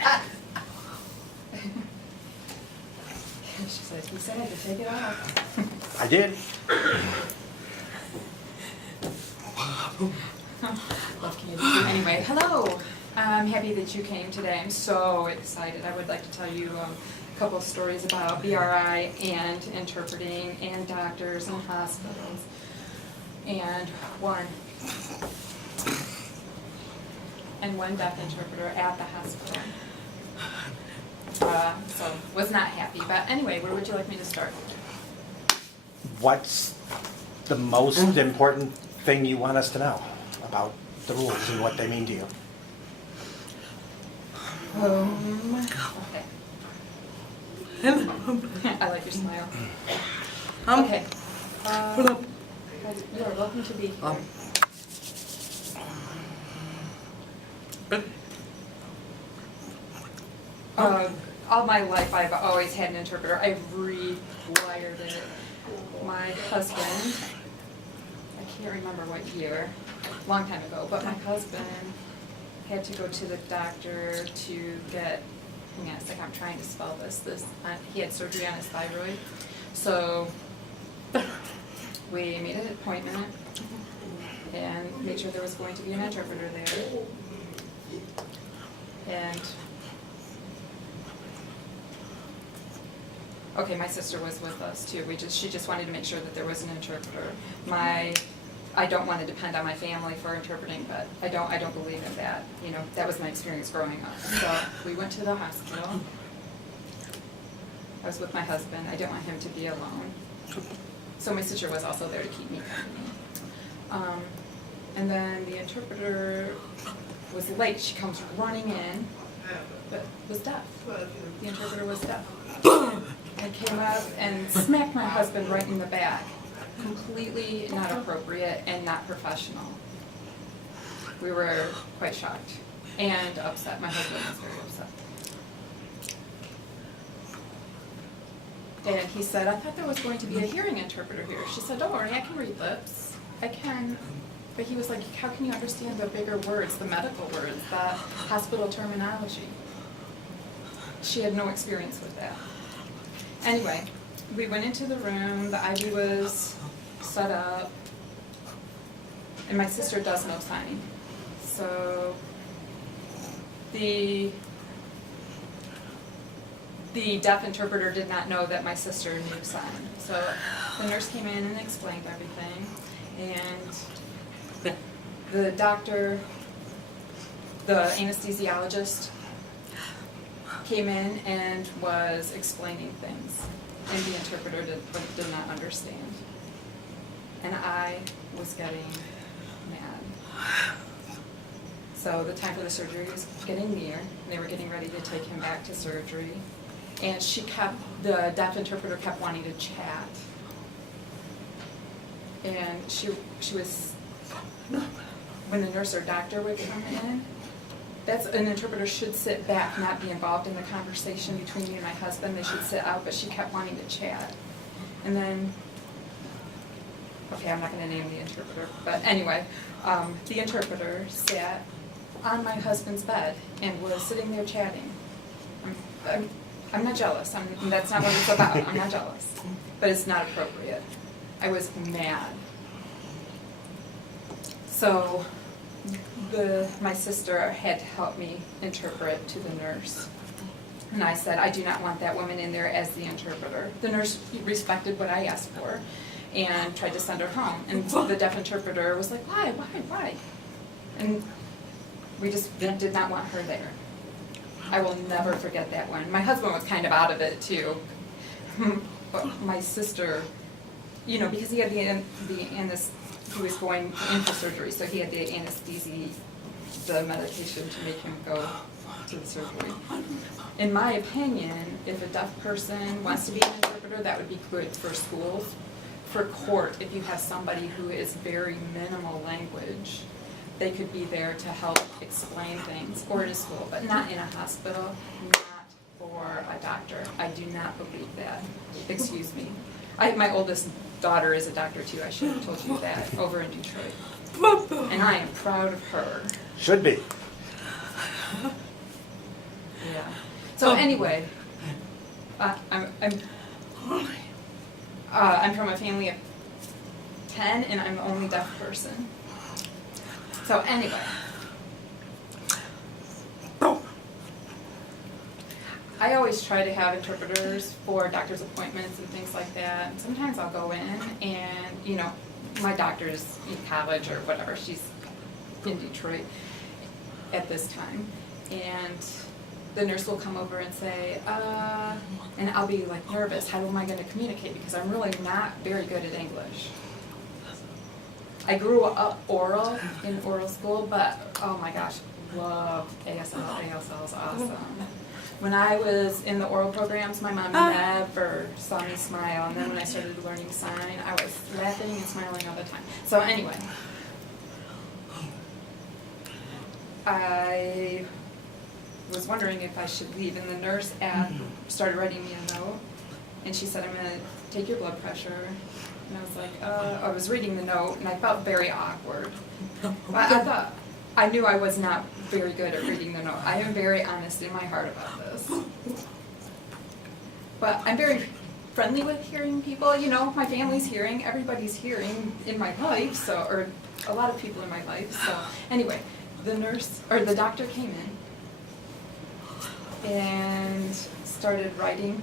She said, he said to take it off. I did. Love candy. Anyway, hello. I'm happy that you came today. I'm so excited. I would like to tell you a couple of stories about BRI and interpreting and doctors and hospitals. And one deaf interpreter at the hospital. So was not happy. But anyway, where would you like me to start? What's the most important thing you want us to know about the rules and what they mean to you? Okay. I like your smile. Okay. You are welcome to be here. All my life I've always had an interpreter. I've rewired it. My husband, I can't remember what year, a long time ago, but my husband had to go to the doctor to get, hang on a second, I'm trying to spell this. He had surgery on his thyroid. So we made an appointment and made sure there was going to be an interpreter there. And okay, my sister was with us too. She just wanted to make sure that there was an interpreter. I don't want to depend on my family for interpreting, but I don't believe in that. You know, that was my experience growing up. So we went to the hospital. I was with my husband. I didn't want him to be alone. So my sister was also there to keep me company. And then the interpreter was late. She comes running in, but was deaf. The interpreter was deaf. I came up and smacked my husband right in the back. Completely not appropriate and not professional. We were quite shocked and upset. My husband was very upset. And he said, I thought there was going to be a hearing interpreter here. She said, don't worry, I can read lips. I can. But he was like, how can you understand the bigger words, the medical words, the hospital terminology? She had no experience with that. Anyway, we went into the room, the IV was set up, and my sister does no sign. So the deaf interpreter did not know that my sister knew sign. So the nurse came in and explained everything, and the doctor, the anesthesiologist, came in and was explaining things, and the interpreter did not understand. And I was getting mad. So the time for the surgery was getting near, and they were getting ready to take him back to surgery. And the deaf interpreter kept wanting to chat. And she was, when the nurse or doctor would come in, an interpreter should sit back, not be involved in the conversation between me and my husband. They should sit out, but she kept wanting to chat. And then, okay, I'm not going to name the interpreter, but anyway, the interpreter sat on my husband's bed and was sitting there chatting. I'm not jealous. That's not what it's about. I'm not jealous. But it's not appropriate. I was mad. So my sister had to help me interpret to the nurse. And I said, I do not want that woman in there as the interpreter. The nurse respected what I asked for and tried to send her home. And the deaf interpreter was like, why? And we just did not want her there. I will never forget that one. My husband was kind of out of it too. But my sister, you know, because he had he was going in for surgery, so he had the anesthesia, the medication to make him go to the surgery. In my opinion, if a deaf person wants to be an interpreter, that would be good for schools. For court, if you have somebody who is very minimal language, they could be there to help explain things, or in a school, but not in a hospital, not for a doctor. I do not believe that. Excuse me. My oldest daughter is a doctor too, I should have told you that, over in Detroit. And I am proud of her. Should be. Yeah. So anyway, I'm from a family of 10, and I'm the only deaf person. So anyway, I always try to have interpreters for doctor's appointments and things like that. And sometimes I'll go in and, you know, my doctor's in college or whatever. She's in Detroit at this time. And the nurse will come over and say, and I'll be like nervous. How am I going to communicate? Because I'm really not very good at English. I grew up oral in oral school, but oh my gosh, loved ASL. ASL is awesome. When I was in the oral programs, my mom never saw me smile. And then when I started learning sign, I was laughing and smiling all the time. So anyway, I was wondering if I should leave, and the nurse started writing me a note, and she said, I'm going to take your blood pressure. And I was like, I was reading the note, and I felt very awkward. But I knew I was not very good at reading the note. I am very honest in my heart about this. But I'm very friendly with hearing people. You know, my family's hearing, everybody's hearing in my life, so, or a lot of people in my life. So anyway, the nurse, or the doctor came in and started writing,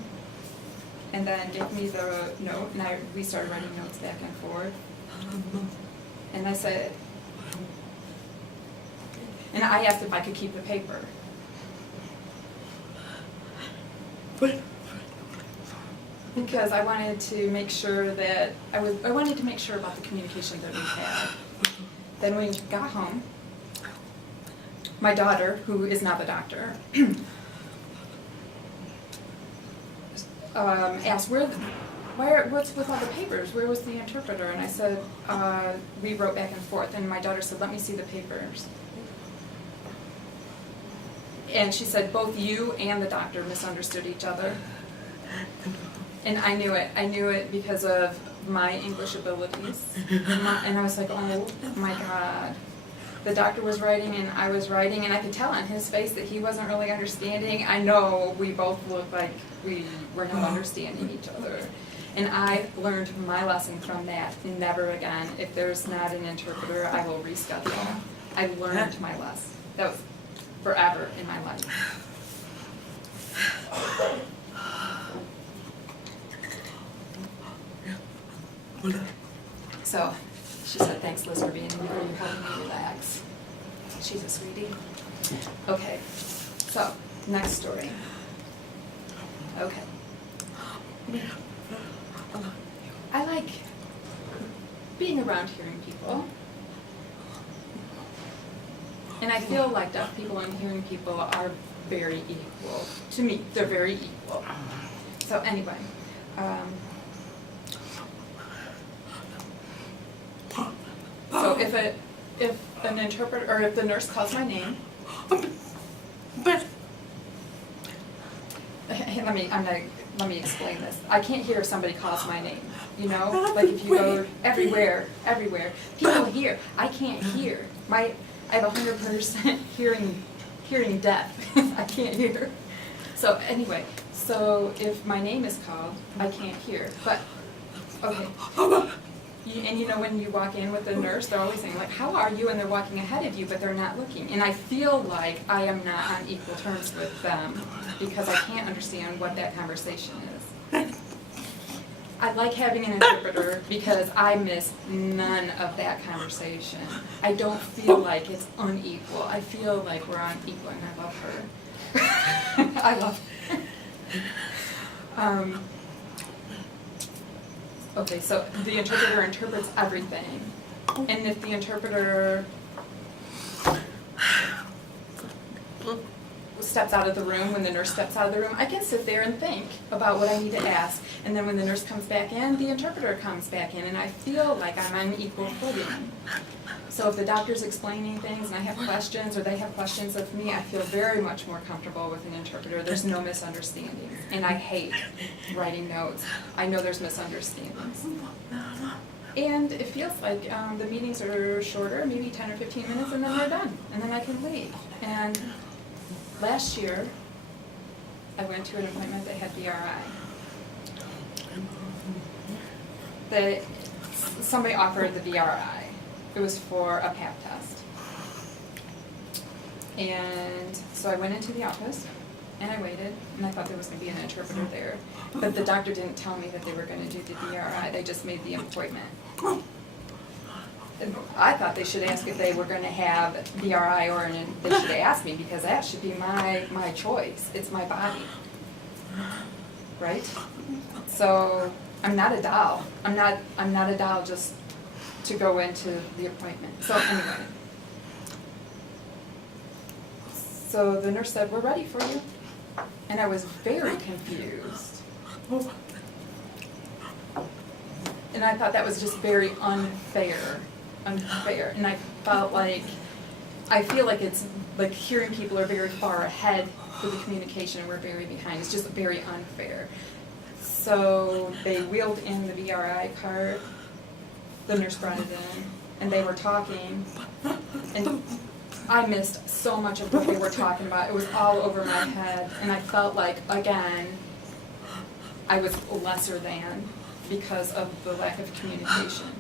and then gave me the note, and we started writing notes back and forth. And I said, and I asked if I could keep the paper. Because I wanted to make sure that, I wanted to make sure about the communication that we had. Then when we got home, my daughter, who is not the doctor, asked, what's with all the papers? Where was the interpreter? And I said, we wrote back and forth. And my daughter said, let me see the papers. And she said, both you and the doctor misunderstood each other. And I knew it. I knew it because of my English abilities. And I was like, oh my God. The doctor was writing and I was writing, and I could tell on his face that he wasn't really understanding. I know we both looked like we were not understanding each other. And I learned my lesson from that. Never again. If there's not an interpreter, I will reschedule. I learned my lesson. That was forever in my life. So she said, thanks, Liz, for being here. You're helping me relax. She's a sweetie. Okay, so next story. Okay. I like being around hearing people. And I feel like deaf people and hearing people are very equal. To me, they're very equal. So anyway, so if an interpreter, or if the nurse calls my name, let me explain this. I can't hear if somebody calls my name. You know, like if you go everywhere, people hear. I can't hear. I have 100% hearing deaf. I can't hear. So anyway, so if my name is called, I can't hear. But okay. And you know, when you walk in with the nurse, they're always saying, like, how are you? And they're walking ahead of you, but they're not looking. And I feel like I am not on equal terms with them because I can't understand what that conversation is. I like having an interpreter because I miss none of that conversation. I don't feel like it's unequal. I feel like we're on equal, and I love her. I love her. Okay, so the interpreter interprets everything. And if the interpreter steps out of the room, when the nurse steps out of the room, I can sit there and think about what I need to ask. And then when the nurse comes back in, the interpreter comes back in, and I feel like I'm on equal footing. So if the doctor's explaining things and I have questions, or they have questions of me, I feel very much more comfortable with an interpreter. There's no misunderstandings. And I hate writing notes. I know there's misunderstandings. And it feels like the meetings are shorter, maybe 10 or 15 minutes, and then they're done. And then I can leave. And last year, I went to an appointment that had VRI. Somebody offered the VRI. It was for a pap test. And so I went into the office, and I waited, and I thought there was going to be an interpreter there. But the doctor didn't tell me that they were going to do the VRI. They just made the appointment. And I thought they should ask if they were going to have VRI, or they should ask me, because that should be my choice. It's my body, right? So I'm not a doll. I'm not a doll just to go into the appointment. So anyway, so the nurse said, "We're ready for you," and I was very confused. And I thought that was just very unfair. And I felt like, I feel like it's like hearing people are very far ahead with the communication and we're very behind. It's just very unfair. So they wheeled in the VRI cart, the nurse brought it in, and they were talking, and I missed so much of what they were talking about. It was all over my head, and I felt like, again, I was lesser than because of the lack of communication.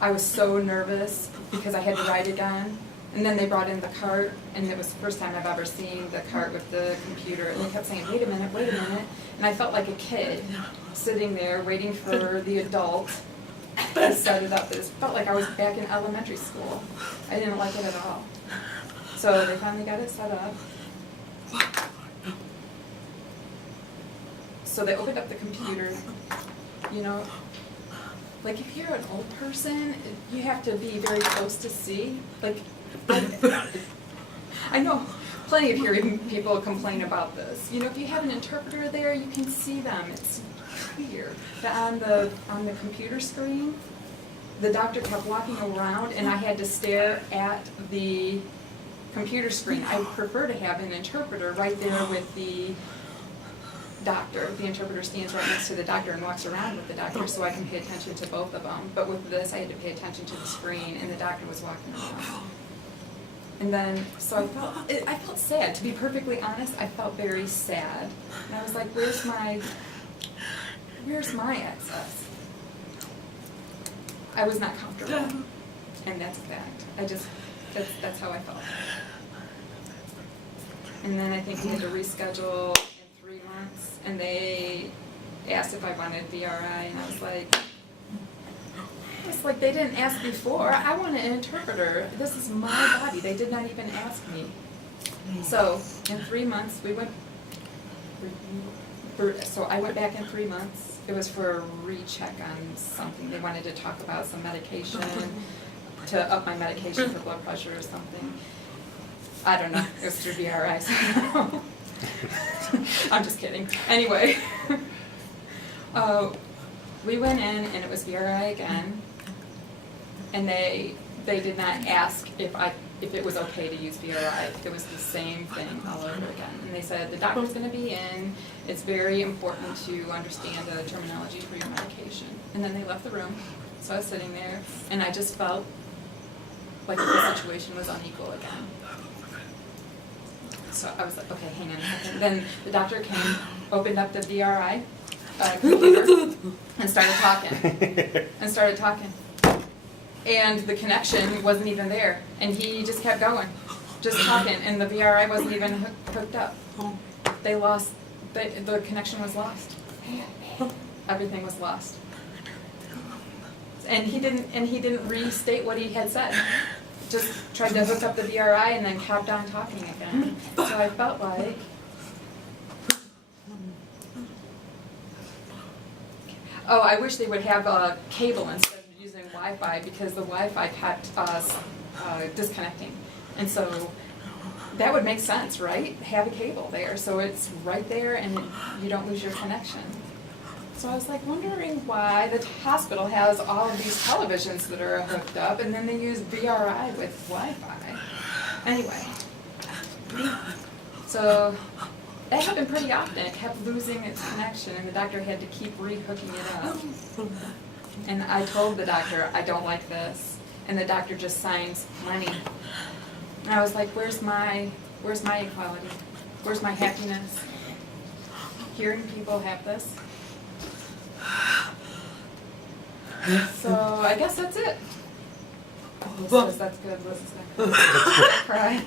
I was so nervous because I had to write again. And then they brought in the cart, and it was the first time I've ever seen the cart with the computer. And they kept saying, wait a minute, wait a minute. And I felt like a kid sitting there waiting for the adult to set it up. It felt like I was back in elementary school. I didn't like it at all. So they finally got it set up. So they opened up the computer, you know. Like if you're an old person, you have to be very close to see. Like, I know plenty of hearing people complain about this. You know, if you have an interpreter there, you can see them. It's clear. But on the computer screen, the doctor kept walking around, and I had to stare at the computer screen. I prefer to have an interpreter right there with the doctor. The interpreter stands right next to the doctor and walks around with the doctor, so I can pay attention to both of them. But with this, I had to pay attention to the screen, and the doctor was walking around. And then, so I felt sad. To be perfectly honest, I felt very sad. And I was like, where's my access? I was not comfortable. And that's a fact. That's how I felt. And then I think we had to reschedule in 3 months, and they asked if I wanted VRI, and I was like, they didn't ask before. I want an interpreter. This is my body. They did not even ask me. So in 3 months, so I went back in 3 months. It was for a recheck on something. They wanted to talk about some medication, to up my medication for blood pressure or something. I don't know. It was through VRI. So I'm just kidding. Anyway, we went in, and it was VRI again. And they did not ask if it was okay to use VRI. It was the same thing all over again. And they said, the doctor's going to be in. It's very important to understand the terminology for your medication. And then they left the room. So I was sitting there, and I just felt like the situation was unequal again. So I was like, okay, hang on a second. Then the doctor came, opened up the VRI computer, and started talking. And the connection wasn't even there. And he just kept going, just talking. And the VRI wasn't even hooked up. They lost, the connection was lost. Everything was lost. And he didn't restate what he had said. Just tried to hook up the VRI and then kept on talking again. So I felt like, oh, I wish they would have a cable instead of using Wi-Fi, because the Wi-Fi kept disconnecting. And so that would make sense, right? Have a cable there, so it's right there and you don't lose your connection. So I was like wondering why the hospital has all of these televisions that are hooked up, and then they use VRI with Wi-Fi. Anyway, so that happened pretty often. It kept losing its connection, and the doctor had to keep re-hooking it up. And I told the doctor, I don't like this. And the doctor just signs money. And I was like, where's my equality? Where's my happiness? Hearing people have this. So I guess that's it. Liz says that's good. Liz is not gonna cry.